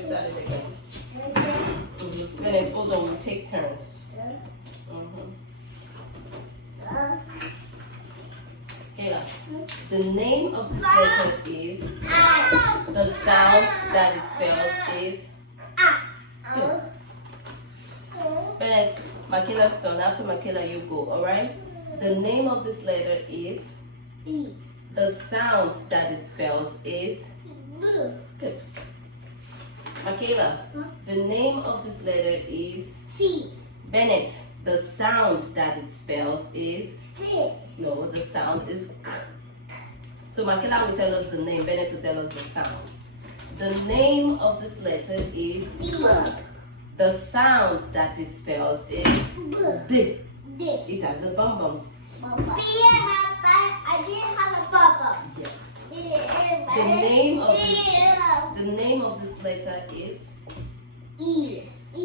Let's start it again. Bennett, hold on, we'll take turns. Kayla, the name of this letter is, the sound that it spells is. Good. Bennett, Makila's turn. After Makila, you go, alright? The name of this letter is, the sound that it spells is. Good. Makila, the name of this letter is. Bennett, the sound that it spells is. No, the sound is k. So Makila will tell us the name, Bennett will tell us the sound. The name of this letter is. The sound that it spells is D. It has a bum bum. I didn't have a bubble. Yes. The The name of this letter is. E.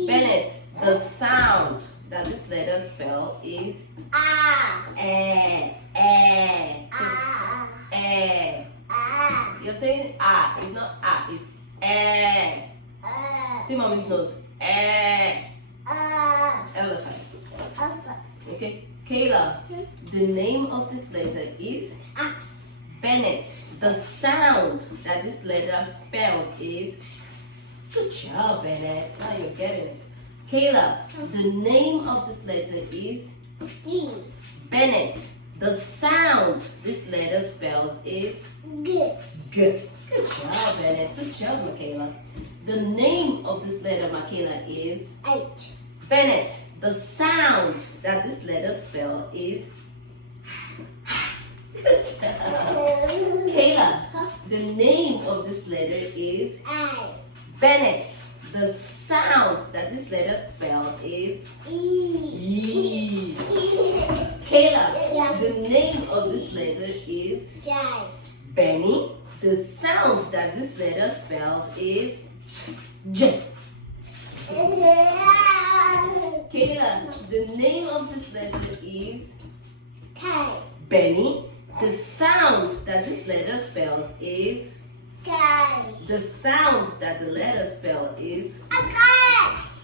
Bennett, the sound that this letter spell is. You're saying ah, it's not ah, it's See mommy's nose. Elephant. Okay. Kayla, the name of this letter is. Bennett, the sound that this letter spells is. Good job, Bennett. Now you're getting it. Kayla, the name of this letter is. D. Bennett, the sound this letter spells is. G. Good. Good job, Bennett. Good job, Michaela. The name of this letter, Michaela, is. H. Bennett, the sound that this letter spell is. Good job. Kayla, the name of this letter is. A. Bennett, the sound that this letter spell is. E. Kayla, the name of this letter is. J. Benny, the sound that this letter spells is. J. Kayla, the name of this letter is. K. Benny, the sound that this letter spells is. K. The sound that the letter spell is.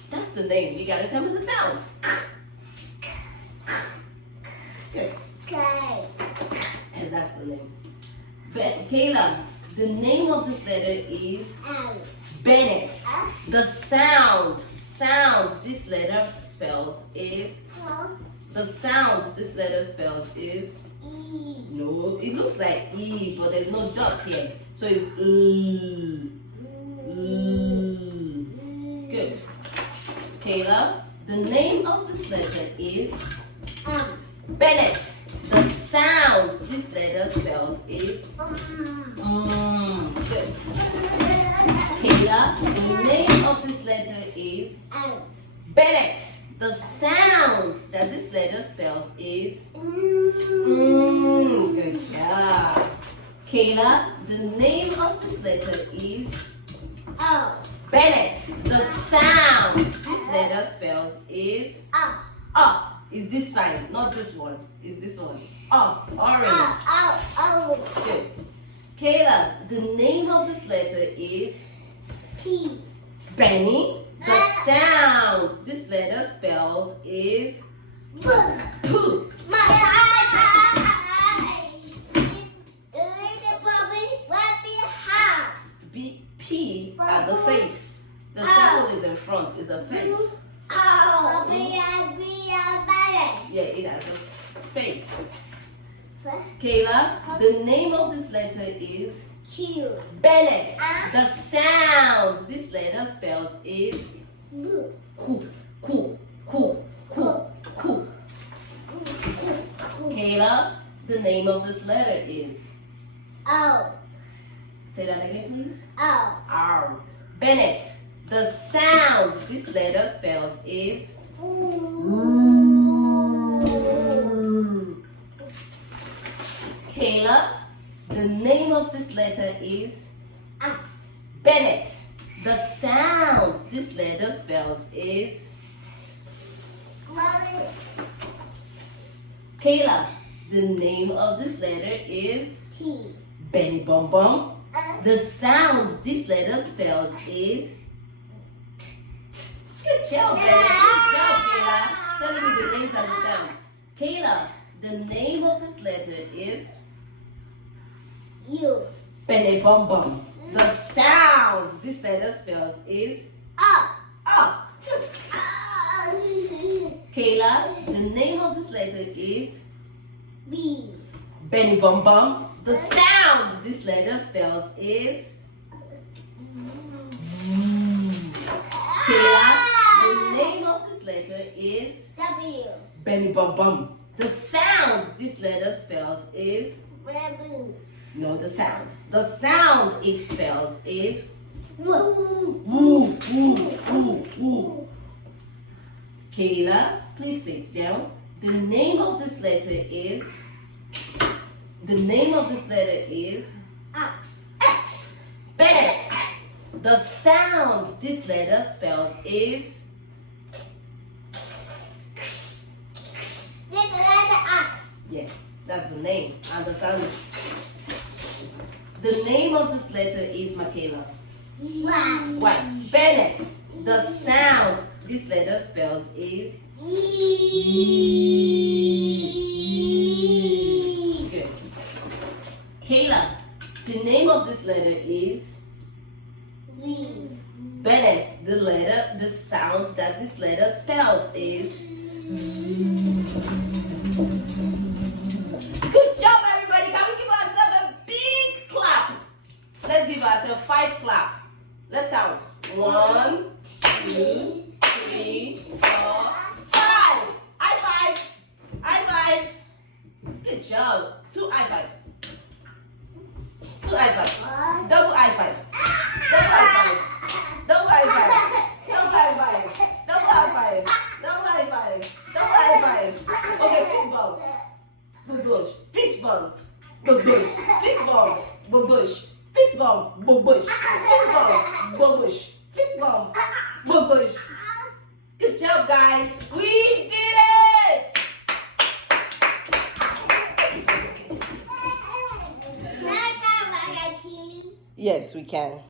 That's the name. You gotta tell me the sound. Good. K. Yes, that's the name. Kayla, the name of this letter is. L. Bennett, the sound this letter spells is. The sound this letter spells is. E. No, it looks like E, but there's no dot here. So it's Good. Kayla, the name of this letter is. Bennett, the sound this letter spells is. Good. Kayla, the name of this letter is. L. Bennett, the sound that this letter spells is. Good job. Kayla, the name of this letter is. O. Bennett, the sound this letter spells is. Is this sign, not this one. Is this one. Orange. Good. Kayla, the name of this letter is. P. Benny, the sound this letter spells is. B. Poo. P at the face. The circle is in front, is a face. Yeah, it has a face. Kayla, the name of this letter is. Q. Bennett, the sound this letter spells is. Ku, ku, ku, ku, ku. Kayla, the name of this letter is. O. Say that again, please. O. R. Bennett, the sound this letter spells is. Kayla, the name of this letter is. Bennett, the sound this letter spells is. Kayla, the name of this letter is. T. Benny Bum Bum. The sound this letter spells is. Kayla, the name of this letter is U. Bene Bum Bum. The sound this letter spells is Up. up. Kayla, the name of this letter is B. Benny Bum Bum. The sound this letter spells is Kayla, the name of this letter is W. Benny Bum Bum. The sound this letter spells is Baboon. no, the sound. The sound it spells is Woo. woo, woo, woo, woo. Kayla, please sit down. The name of this letter is Up. X. Bennett. The sound this letter spells is This is letter up. yes, that's the name. And the sound is the name of this letter is Michaela. Y. Why? Bennett. The sound this letter spells is good. Kayla, the name of this letter is V. Bennett. The sound that this letter spells is good job, everybody. Can we give ourselves a big clap? Let's give ourselves 5 clap. Let's count. 1, 2, 3, 4, 5. High five. High five. Good job. 2 high five. 2 high five. Double high five. Double high five. Double high five. Double high five. Double high five. Double high five. Double high five. Okay, fist bump. Bush. Fist bump. Bush. Fist bump. Bush. Fist bump. Bush. Fist bump. Bush. Fist bump. Bush. Good job, guys. We did it. Now I can make a kitty. Yes, we can.